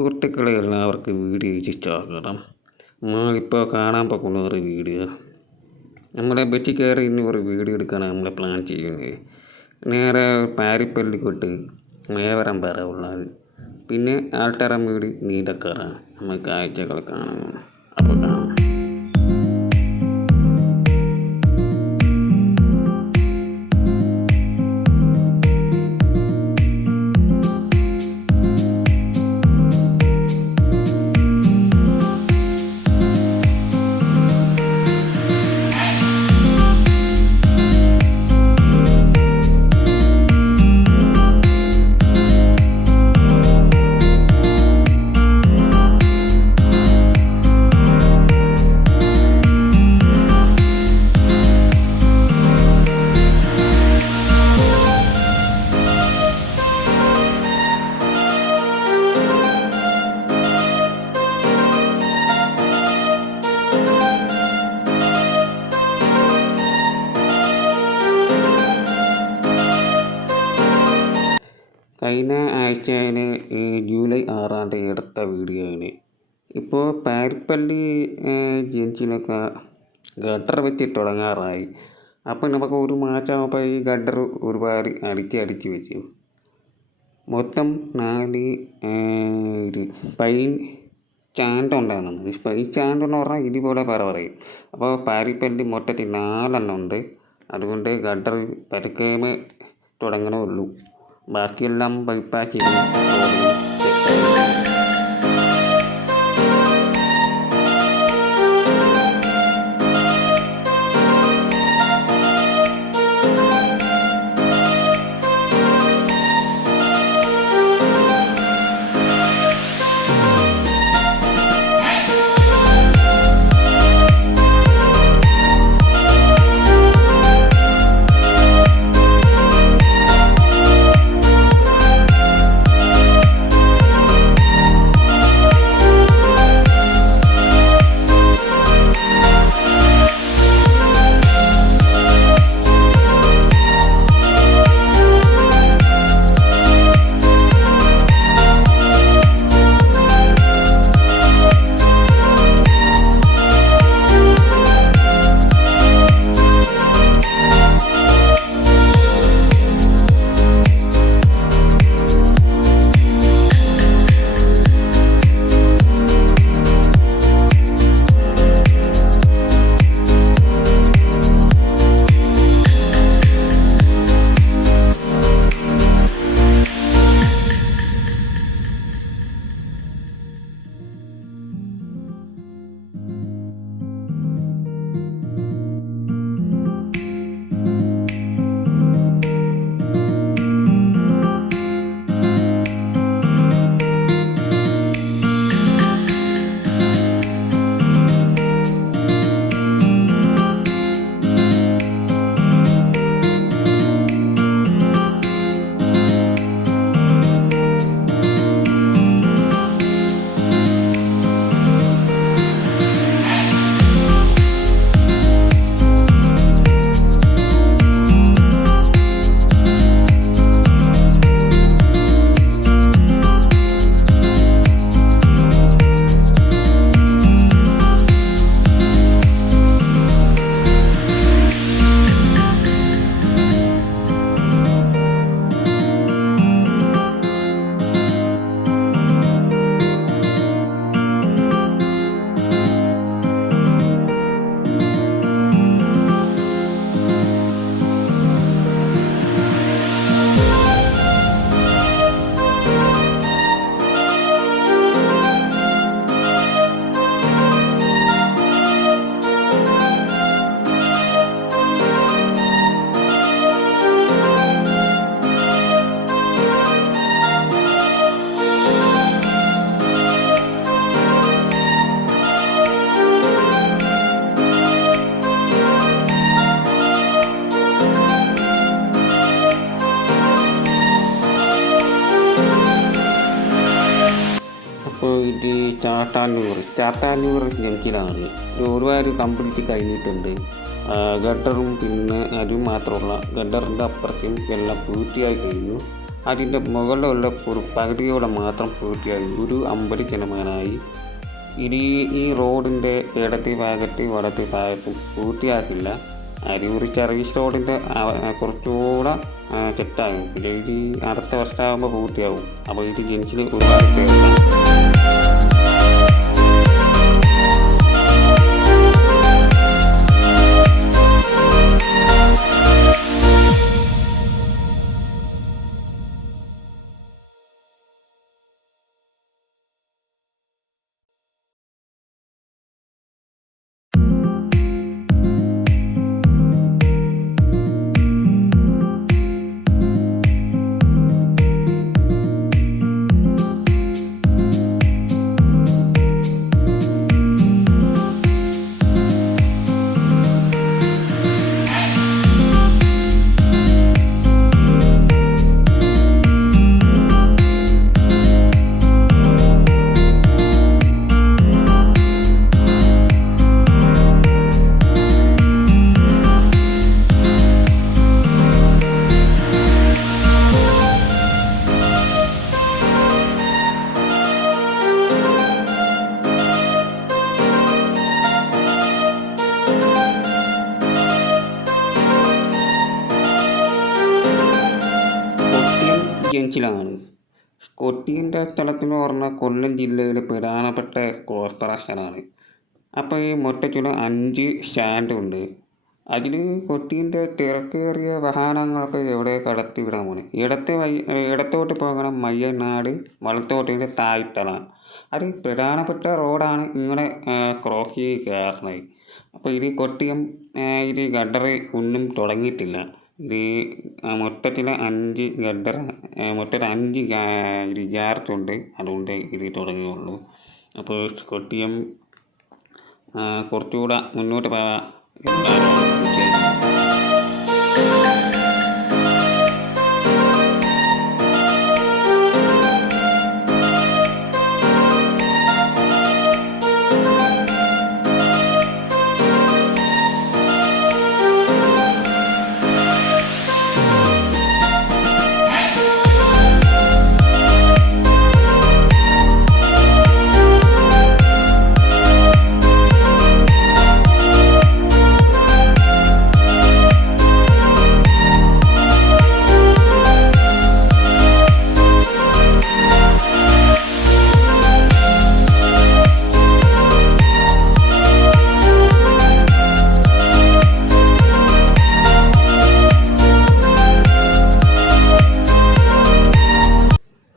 സുഹൃത്തുക്കളെ എല്ലാവർക്കും വീഡിയോ സ്വാഗതം. നമ്മളിപ്പോൾ കാണാൻ പോകുന്ന ഒരു വീഡിയോ, നമ്മുടെ ബസ്സിൽ കയറി ഇന്ന് ഒരു വീഡിയോ എടുക്കാനാണ് നമ്മൾ പ്ലാൻ ചെയ്യുന്നത്. നേരെ പാരിപ്പള്ളിക്കൊട്ട് മേവരം വരെ ഉള്ളത്, പിന്നെ ആൾട്ടറം വീട് നീന്തക്കറാണ് നമ്മൾ കാഴ്ചകൾ കാണുന്നത്. അപ്പോൾ കാണാം. കഴിഞ്ഞ ആഴ്ചയിൽ ജൂലൈ 6 എടുത്ത വീഡിയോ ആണ്. ഇപ്പോൾ പാരിപ്പള്ളി ജംഗ്ഷനിലൊക്കെ ഗട്ടർ വെച്ച് തുടങ്ങാറായി. അപ്പോൾ നമുക്ക് ഒരു മാസമാകുമ്പോൾ ഈ ഗട്ടർ ഒരുപാട് അടിച്ച് വെച്ചു. മൊത്തം 4 പൈൻ സ്റ്റാൻഡ് ഉണ്ടാകുന്നുണ്ട്. പൈൻ സ്റ്റാൻഡ് എന്ന് പറഞ്ഞാൽ ഇതുപോലെ പറയും. അപ്പോൾ പാരിപ്പള്ളി മൊത്തത്തിൽ 4 ഉണ്ട്. അതുകൊണ്ട് ഗട്ടർ പതുക്കെ തുടങ്ങണമുള്ളൂ. ബാക്കിയെല്ലാം ബൈപ്പാസ് ചെയ്ത് ഇത് ചാത്താന്നൂർ ജംഗ്ഷനാണ്. ഇത് ഒരുപാട് കംപ്ലീറ്റ് കഴിഞ്ഞിട്ടുണ്ട്. ഗട്ടറും പിന്നെ അതും മാത്രമല്ല, ഗട്ടറിൻ്റെ അപ്പുറത്തും എല്ലാം പൂർത്തിയായി കഴിഞ്ഞു. അതിൻ്റെ മുകളിലുള്ള ഒരു പകുതിയോടെ മാത്രം പൂർത്തിയായി, ഒരു 50% ഇനി ഈ റോഡിൻ്റെ ഇടത്തെ ഭാഗത്ത് വലത്തെ ഭാഗത്തും പൂർത്തിയാക്കില്ല. അരൂർ സർവീസ് റോഡിൻ്റെ കുറച്ചുകൂടെ സെറ്റാകും. പിന്നെ ഇത് അടുത്ത വർഷമാകുമ്പോൾ പൂർത്തിയാകും. അപ്പോൾ ഇത് ജനിച്ചിൽ ഒരുപാട് പേരുണ്ടാകും. ജംഗ്ഷനിലാണ്. കൊട്ടിയൻ്റെ സ്ഥലത്തെന്ന് പറഞ്ഞാൽ കൊല്ലം ജില്ലയിലെ പ്രധാനപ്പെട്ട കോർപ്പറേഷനാണ്. അപ്പോൾ ഈ മൊത്തത്തിൽ 5 സ്റ്റാൻഡുണ്ട്. അതിൽ കൊട്ടിയൻ്റെ തിരക്കേറിയ വാഹനങ്ങൾക്ക് എവിടെ കടത്തിവിടാൻ പോണേ. ഇടത്തോട്ട് പോകണം മയ്യനാട്, വലത്തോട്ട് താഴ്ത്തല. അത് പ്രധാനപ്പെട്ട റോഡാണ്. ഇങ്ങനെ ക്രോസ് ചെയ്ത് കയറണത്. അപ്പോൾ ഇത് കൊട്ടിയം ഇത് ഗഡർ ഒന്നും തുടങ്ങിയിട്ടില്ല. ഇത് മൊത്തത്തിൽ 5 ഗഡർ, മൊത്തത്തിൽ 5 ഇത് ഗ്യാരറ്റുണ്ട്. അതുകൊണ്ട് ഇത് തുടങ്ങിയുള്ളൂ. അപ്പോൾ കൊട്ടിയം കുറച്ചുകൂടെ മുന്നോട്ട് പോകാൻ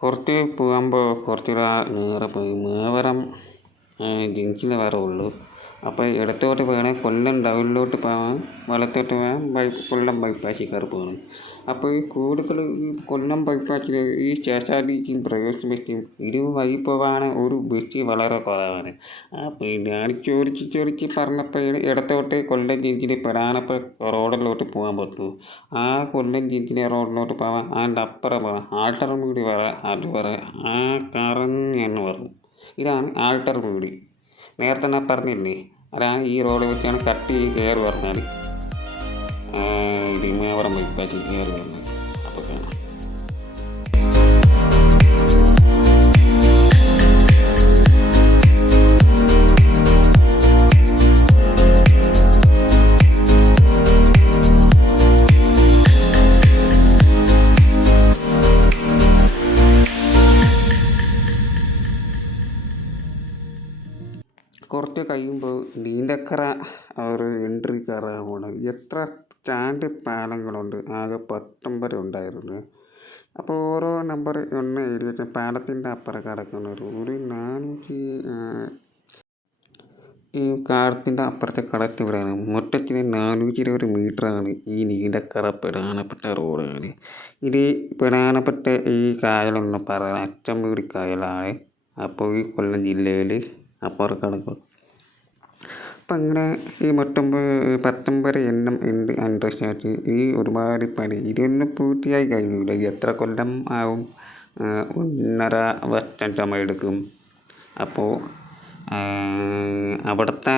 കുറച്ച് പോകുമ്പോൾ കുറച്ചുകൂടെ നേരെ പോയി മേവറം ജംഗ്ഷനിൽ വരെ ഉള്ളൂ. അപ്പോൾ ഇടത്തോട്ട് പോകണമെങ്കിൽ കൊല്ലം ടൗണിലോട്ട് പോകാൻ, വലത്തോട്ട് പോകാൻ കൊല്ലം ബൈപ്പാസിൽ കയറി പോകണം. അപ്പോൾ ഈ കൂടുതൽ കൊല്ലം ബൈപ്പാസിൽ ഈ KSRTCയും പ്രൈവറ്റ് ബസ്സും ഇത് വഴി പോകാൻ ഒരു ബസ് വളരെ കുറവാണ്. അപ്പോൾ ഞാൻ ചോദിച്ച് പറഞ്ഞപ്പോൾ ഇടത്തോട്ട് കൊല്ലം ജംഗ്ഷനിൽ പ്രധാനപ്പെട്ട റോഡിലോട്ട് പോകാൻ പറ്റൂ. ആ കൊല്ലം ജംഗ്ഷനിലെ റോഡിലോട്ട് പോകാൻ അതിൻ്റെ അപ്പുറം പോകാം. ആൾട്ടർമൂടി വരെ അത് വരെ ആ കറങ്ങിയെന്ന് പറഞ്ഞു. ഇതാണ് ആൾട്ടർമൂടി. നേരത്തെ ഞാൻ പറഞ്ഞില്ലേ, അതാണ് ഈ റോഡ് വെച്ചാണ് കട്ട് ചെയ്ത് കയറി പറഞ്ഞാൽ ഇത് മേവറം ബൈപ്പാസിൽ കയറി വന്നത്. അപ്പോൾ കാണാം. കുറച്ച് കഴിയുമ്പോൾ നീണ്ടക്കര ഒരു എൻട്രി കയറാൻ പോകണം. എത്ര സ്റ്റാൻഡ് പാലങ്ങളുണ്ട്? ആകെ 19 ഉണ്ടായിരുന്നു. അപ്പോൾ ഓരോ നമ്പർ 1 എഴുതി വെച്ചാൽ പാലത്തിൻ്റെ അപ്പുറം കിടക്കുന്ന ഒരു 400 ഈ കാലത്തിൻ്റെ അപ്പുറത്തെ കടത്ത് ഇവിടെയാണ്. മൊത്തത്തിൽ 420 മീറ്ററാണ് ഈ നീണ്ടക്കര പ്രധാനപ്പെട്ട റോഡാണ്. ഇത് പ്രധാനപ്പെട്ട ഈ കായലൊന്ന് പറയാൻ അച്ചൻമുടി കായലാണ്. അപ്പോൾ ഈ കൊല്ലം ജില്ലയിൽ അപ്പുറം കിടക്കും. അപ്പം അങ്ങനെ ഈ 19 എണ്ണം ഉണ്ട് അണ്ടർസ്റ്റാൻഡ്. ഈ ഒരുപാട് പണി ഇതൊന്നും പൂർത്തിയായി കഴിയില്ല. എത്ര കൊല്ലം ആവും? 1.5 വർഷം സമയമെടുക്കും. അപ്പോൾ അവിടുത്തെ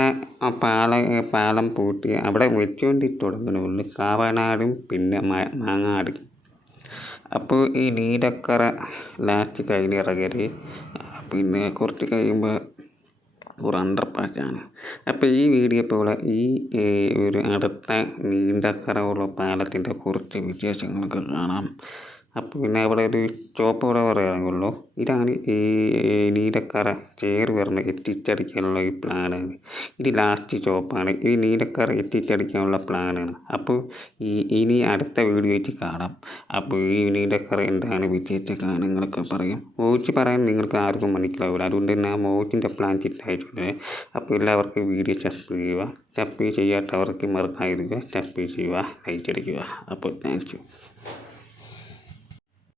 പാലം പൂർത്തി അവിടെ വെച്ചുകൊണ്ട് തുടങ്ങുന്നുള്ളൂ. കാവനാടും പിന്നെ മാങ്ങാട്. അപ്പോൾ ഈ നീലക്കര ലാസ്റ്റ് കഴിഞ്ഞിറങ്ങരുത്, പിന്നെ കുറച്ച് കഴിയുമ്പോൾ ഒരു അണ്ടർപാസാണ്. അപ്പോൾ ഈ വീഡിയോ പോലെ ഈ ഒരു അടുത്ത നീണ്ടക്കര ഉള്ള പാലത്തിൻ്റെ കുറച്ച് വിശേഷങ്ങളൊക്കെ കാണാം. അപ്പോൾ പിന്നെ അവിടെ ഒരു സ്റ്റോപ്പ് ഇവിടെ പറയാനുള്ളൂ. ഇതാണ് ഈ നീലക്കര ചേറ് വരുന്ന എത്തിച്ചടിക്കാനുള്ള ഈ പ്ലാനാണ്. ഇത് ലാസ്റ്റ് സ്റ്റോപ്പാണ്. ഈ നീലക്കര എത്തിച്ചടിക്കാനുള്ള പ്ലാനാണ്. അപ്പോൾ ഇനി അടുത്ത വീഡിയോ ആയിട്ട് കാണാം. അപ്പോൾ ഈ നീലക്കര എന്താണ് വിജയിച്ച ഗാനങ്ങളൊക്കെ പറയും. മോച്ച് പറയാൻ നിങ്ങൾക്ക് ആർക്കും മനസ്സിലാവില്ല, അതുകൊണ്ട് തന്നെ ആ മോച്ചിൻ്റെ പ്ലാൻ ചിട്ടായിട്ടുണ്ട്. അപ്പോൾ എല്ലാവർക്കും വീഡിയോ സബ്സ്ക്രൈബ് ചെയ്യുക, സബ്സ്ക്രൈബ് ചെയ്യാത്തവർക്ക് മറക്കാതിരിക്കുക, സബ്സ്ക്രൈബ് ചെയ്യുക, ലൈക്ക് അടിക്കുക. അപ്പോൾ താങ്ക് യു.